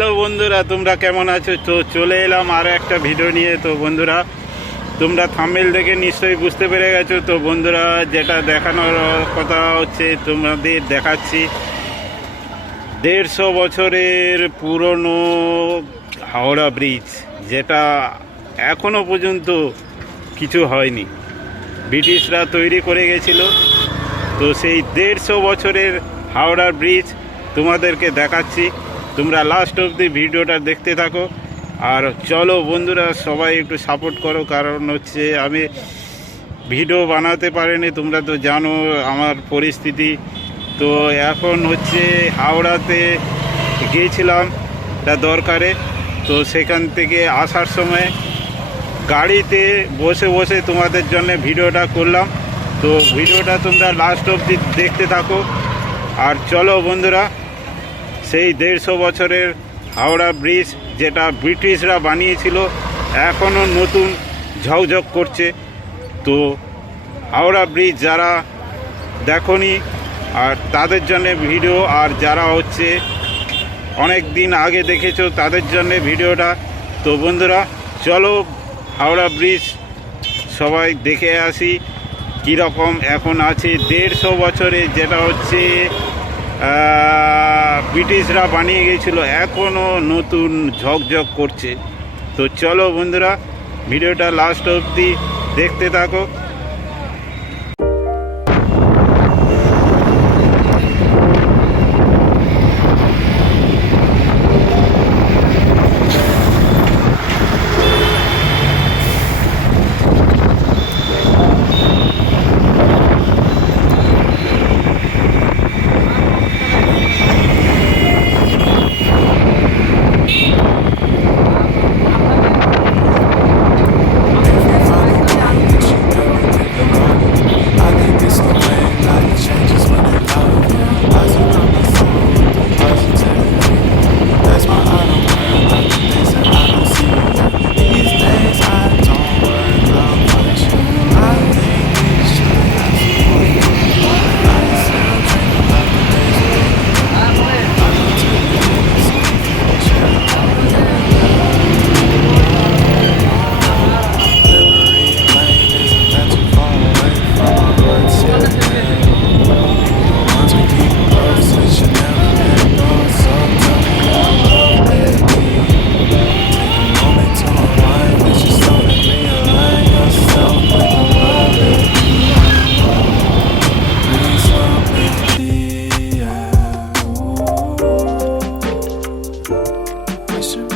বন্ধুরা, তোমরা কেমন আছো? তো চলে এলাম আর একটা ভিডিও নিয়ে। তো বন্ধুরা, তোমরা থাম্বেল দেখে নিশ্চয়ই বুঝতে পেরে গেছো। তো বন্ধুরা, যেটা দেখানোর কথা হচ্ছে, তোমাদের দেখাচ্ছি। দেড়শো বছরের পুরনো হাওড়া ব্রিজ যেটা এখনও পর্যন্ত কিছু হয়নি। ব্রিটিশরা তৈরি করে গেছিল। তো সেই দেড়শো বছরের হাওড়া ব্রিজ তোমাদেরকে দেখাচ্ছি। তোমরা লাস্ট অবধি ভিডিওটা দেখতে থাকো। আর চলো বন্ধুরা, সবাই একটু সাপোর্ট করো, কারণ হচ্ছে আমি ভিডিও বানাতে পারিনি, তোমরা তো জানো আমার পরিস্থিতি। তো এখন হচ্ছে হাওড়াতে গিয়েছিলাম তা দরকারে। তো সেখান থেকে আসার সময় গাড়িতে বসে বসে তোমাদের জন্য ভিডিওটা করলাম। তো ভিডিওটা তোমরা লাস্ট অবধি দেখতে থাকো। আর চলো বন্ধুরা সেই দেড়শো বছরের হাওড়া ব্রিজ যেটা ব্রিটিশরা বানিয়েছিল, এখনও নতুন ঝকঝক করছে। তো হাওড়া ব্রিজ যারা দেখনি, আর তাদের জন্য ভিডিও, আর যারা হচ্ছে অনেক দিন আগে দেখেছ, তাদের জন্য ভিডিওটা। তো বন্ধুরা, চলো হাওড়া ব্রিজ সবাই দেখে আসি, কীরকম এখন আছে। দেড়শো বছরে যেটা হচ্ছে ব্রিটিশরা বানিয়ে গিয়েছিল এখনও নতুন ঝকঝক করছে। তো চলো বন্ধুরা, ভিডিওটা লাস্ট অবধি দেখতে থাকো। pressure